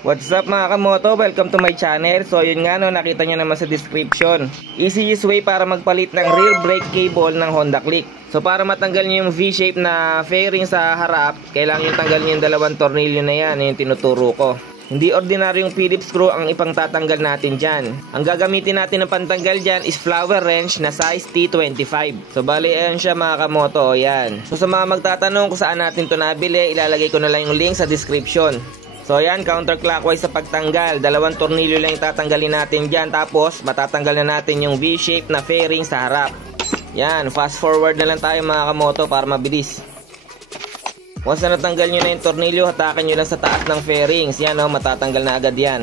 What's up mga kamoto? Welcome to my channel. So yun nga no, nakita nyo naman sa description. Easiest way para magpalit ng rear brake cable ng Honda Click. So para matanggal nyo yung V-shape na fairing sa harap, kailangan nyo tanggal nyo yung dalawang tornilyo na yan, yung tinuturo ko. Hindi ordinaryong Phillips screw ang ipang tatanggal natin dyan. Ang gagamitin natin ng pantanggal dyan is flower wrench na size T25. So bali ayan siya mga kamoto, yan. So sa mga magtatanong kung saan natin to nabili, ilalagay ko na lang yung link sa description. So ayan, counterclockwise sa pagtanggal. Dalawang tornilyo lang yung tatanggalin natin dyan. Tapos matatanggal na natin yung V-shape na fairing sa harap. Yan, fast forward na lang tayo mga kamoto para mabilis. Once na natanggal nyo na yung tornilyo, hatakan nyo lang sa taas ng fairings. Yan o, matatanggal na agad yan.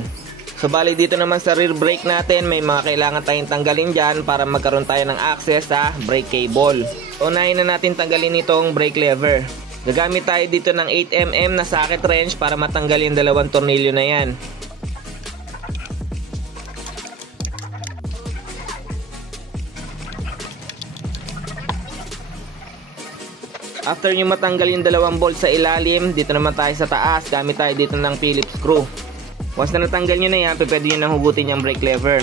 So bali dito naman sa rear brake natin, may mga kailangan tayong tanggalin dyan para magkaroon tayo ng access sa brake cable. Unahin na natin tanggalin itong brake lever. Gagamit tayo dito ng 8mm na socket wrench para matanggal yung dalawang tornilyo na yan. After nyo matanggal yung dalawang bolt sa ilalim, dito naman tayo sa taas. Gamit tayo dito ng Phillips screw. Once na natanggal nyo na yan, pwede nyo nang hugutin yung brake lever.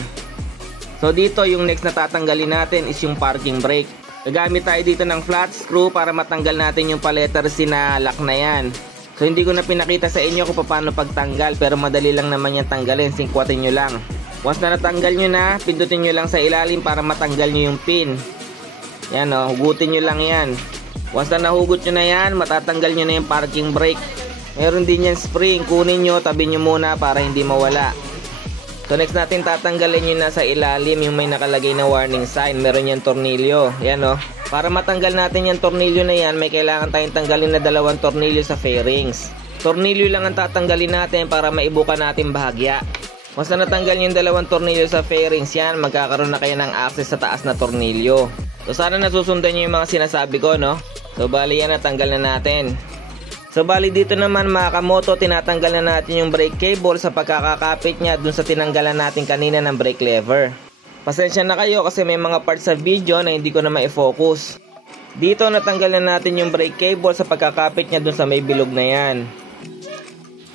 So dito yung next na tatanggalin natin is yung parking brake. Gagamit tayo dito ng flat screw para matanggal natin yung paletter C na lock na yan. So hindi ko na pinakita sa inyo kung paano pagtanggal, pero madali lang naman yan tanggalin, singkwatin nyo lang. Once na natanggal nyo na, pindutin nyo lang sa ilalim para matanggal nyo yung pin. Yan o, hugutin nyo lang yan. Once na nahugot nyo na yan, matatanggal nyo na yung parking brake. Meron din yan spring, kunin nyo, tabi nyo muna para hindi mawala. So next natin tatanggalin yung nasa ilalim, yung may nakalagay na warning sign. Meron yan tornilyo. Yan o. Para matanggal natin yung tornilyo na yan, may kailangan tayong tanggalin na dalawang tornilyo sa fairings. Tornilyo lang ang tatanggalin natin para maibuka natin bahagya. Once na natanggal yung dalawang tornilyo sa fairings yan, magkakaroon na kayo ng access sa taas na tornilyo. So sana nasusundan nyo yung mga sinasabi ko, no? So bali yan, natanggal na natin. So bali dito naman mga kamoto, tinatanggal na natin yung brake cable sa pagkakakapit niya dun sa tinanggalan natin kanina ng brake lever. Pasensya na kayo kasi may mga parts sa video na hindi ko na ma-focus. Dito natanggal na natin yung brake cable sa pagkakapit niya dun sa may bilog na yan.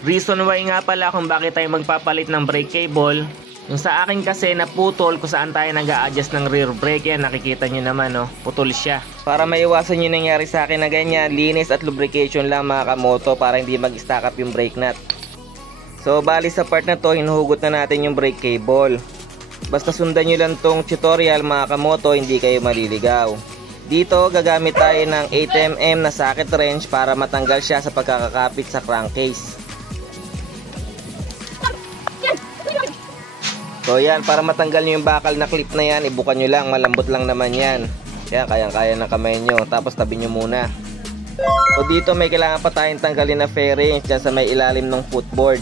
Reason why nga pala kung bakit tayo magpapalit ng brake cable, yung sa akin kasi naputol kung saan tayo nag-a-adjust ng rear brake. Yan, nakikita nyo naman, no? Putol siya. Para maiwasan yung nangyari sa akin na ganyan, linis at lubrication lang mga kamoto para hindi mag-stack up yung brake nut. So bali sa part na to, hinuhugot na natin yung brake cable. Basta sundan nyo lang tong tutorial mga kamoto, hindi kayo maliligaw. Dito gagamit tayo ng 8mm na socket wrench para matanggal siya sa pagkakakapit sa crankcase. So yan, para matanggal nyo yung bakal na clip na yan, ibukan nyo lang, malambot lang naman yan. Yan, kayang-kaya ng kamay nyo, tapos tabi nyo muna. So dito may kailangan pa tayong tanggalin na fairings dyan sa may ilalim ng footboard.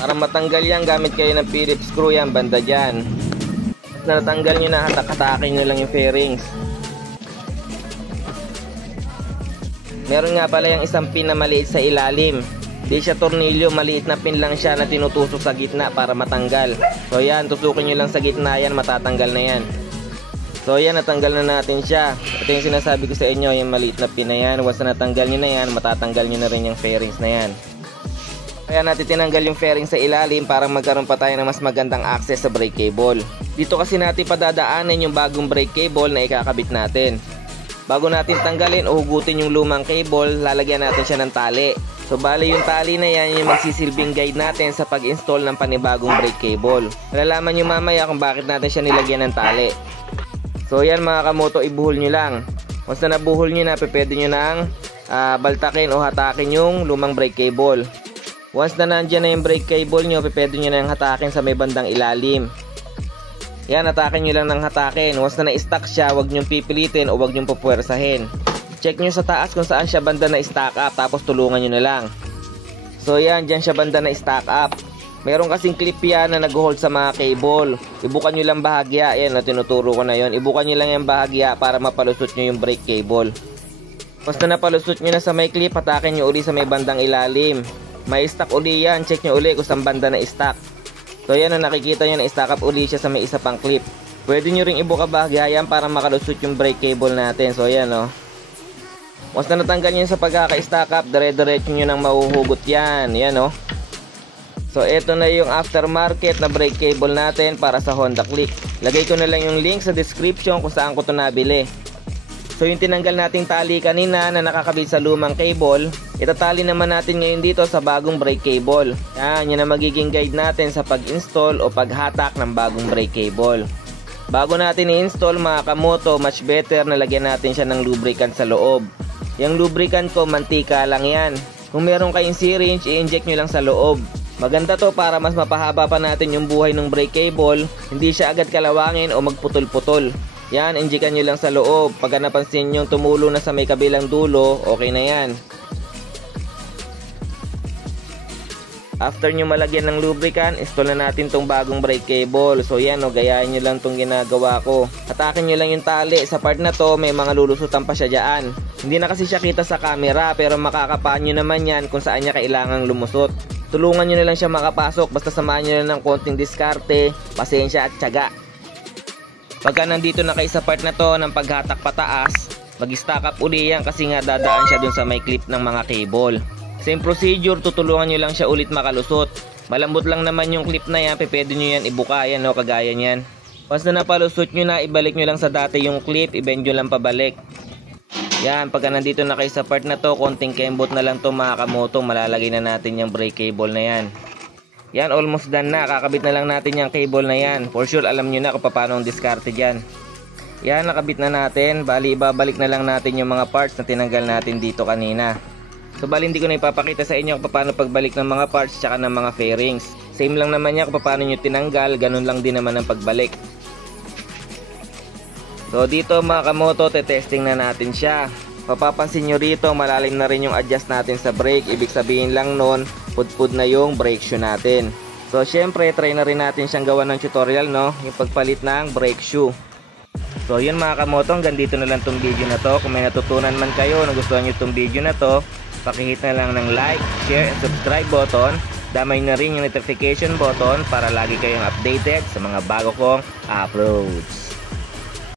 Para matanggal yan, gamit kayo ng Phillips screw yan, banda dyan. Na natanggal nyo na, hatak-hatakin nyo lang yung fairings. Meron nga pala yung isang pin na maliit sa ilalim. Di siya tornilyo, maliit na pin lang siya na tinutusok sa gitna para matanggal. So yan, tusukin nyo lang sa gitna yan, matatanggal na yan. So yan, natanggal na natin siya. Ito yung sinasabi ko sa inyo, yung maliit na pin na yan. Once na natanggal nyo na yan, matatanggal nyo na rin yung fairings na yan. Kaya natin tinanggal yung fairings sa ilalim para magkaroon pa tayo ng mas magandang access sa brake cable. Dito kasi natin padadaanan yung bagong brake cable na ikakabit natin. Bago natin tanggalin o hugutin yung lumang cable, lalagyan natin siya ng tali. So bali yung tali na yan yung magsisilbing guide natin sa pag-install ng panibagong brake cable. Malalaman nyo mamaya kung bakit natin siya nilagyan ng tali. So yan mga kamoto, ibuhol nyo lang. Once na nabuhol nyo na, pwede nyo nang baltakin o hatakin yung lumang brake cable. Once na nandyan na yung brake cable nyo, pwede nyo nang hatakin sa may bandang ilalim. Yan, hatakin nyo lang ng hatakin. Once na na-stack siya, huwag nyo pipilitin o huwag nyo pupuwersahin. Check nyo sa taas kung saan siya banda na stack up, tapos tulungan nyo na lang. So yan, dyan siya banda na stack up. Meron kasing clip yan na nag-hold sa mga cable. Ibukan nyo lang bahagya. Yan, tinuturo ko na yon. Ibukan nyo lang yung bahagya para mapalusot nyo yung brake cable. Basta napalusot nyo na sa may clip, hatakin nyo uli sa may bandang ilalim. May stack uli yan, check nyo uli kung saan banda na stack. So yan, nakikita nyo na stack up uli siya sa may isa pang clip. Pwede nyo ring ibuka bahagya yan para makalusot yung brake cable natin. So yan, no. Once na natanggal nyo sa pagkaka-stack up, dire-diretso nyo nang mahuhugot yan. Yan, oh. So ito na yung aftermarket na brake cable natin para sa Honda Click. Lagay ko na lang yung link sa description kung saan ko ito nabili. So yung tinanggal nating tali kanina na nakakabit sa lumang cable, itatali naman natin ngayon dito sa bagong brake cable. Yan ang magiging guide natin sa pag-install o paghatak ng bagong brake cable. Bago natin i-install mga kamoto, much better na lagyan natin siya ng lubricant sa loob. Yung lubricant ko, mantika lang yan. Kung meron kayong syringe, i-inject nyo lang sa loob. Maganda to para mas mapahaba pa natin yung buhay ng brake cable, hindi siya agad kalawangin o magputol-putol. Yan, injikan nyo lang sa loob. Pagka napansin nyo tumulo na sa may kabilang dulo, okay na yan. After nyo malagyan ng lubricant, install na natin tong bagong brake cable. So yan o, gayahin nyo lang tong ginagawa ko. Atakin nyo lang yung tali. Sa part na to, may mga lulusutan pa siya dyan. Hindi na kasi siya kita sa camera, pero makakapaan nyo naman yan kung saan niya kailangang lumusot. Tulungan nyo na lang siya makapasok, basta samahan nyo na ng konting diskarte, pasensya at tiyaga. Pagka nandito na kayo sa part na to ng paghatak pataas, mag-stack up uli yan kasi nga dadaan siya dun sa may clip ng mga cable. Same procedure, tutulungan nyo lang siya ulit makalusot. Malambot lang naman yung clip na yan, pwede nyo yan ibuka yan o kagaya yan. Once na napalusot nyo na, ibalik nyo lang sa dati yung clip, i-bend nyo lang pabalik. Yan, pagka nandito na kayo sa part na to, konting kembot na lang to mga kamoto, malalagay na natin yung brake cable na yan. Yan, almost done na, kakabit na lang natin yung cable na yan. For sure, alam nyo na kung paano ang diskarte dyan. Yan, nakabit na natin, bali ibabalik na lang natin yung mga parts na tinanggal natin dito kanina. So bali hindi ko na ipapakita sa inyo kung paano pagbalik ng mga parts tsaka ng mga fairings. Same lang naman yan kung paano nyo tinanggal, ganun lang din naman ang pagbalik. So dito mga kamoto, testing na natin siya. Papapansin nyo rito, malalim na rin yung adjust natin sa brake. Ibig sabihin lang nun, pudpud na yung brake shoe natin. So syempre, try na rin natin siyang gawa ng tutorial, no? Yung pagpalit ng brake shoe. So yun mga kamoto, hanggang dito na lang tong video na to. Kung may natutunan man kayo, nagustuhan nyo tong video na to, pakihit na lang ng like, share, and subscribe button. Damay na rin yung notification button para lagi kayong updated sa mga bago kong uploads.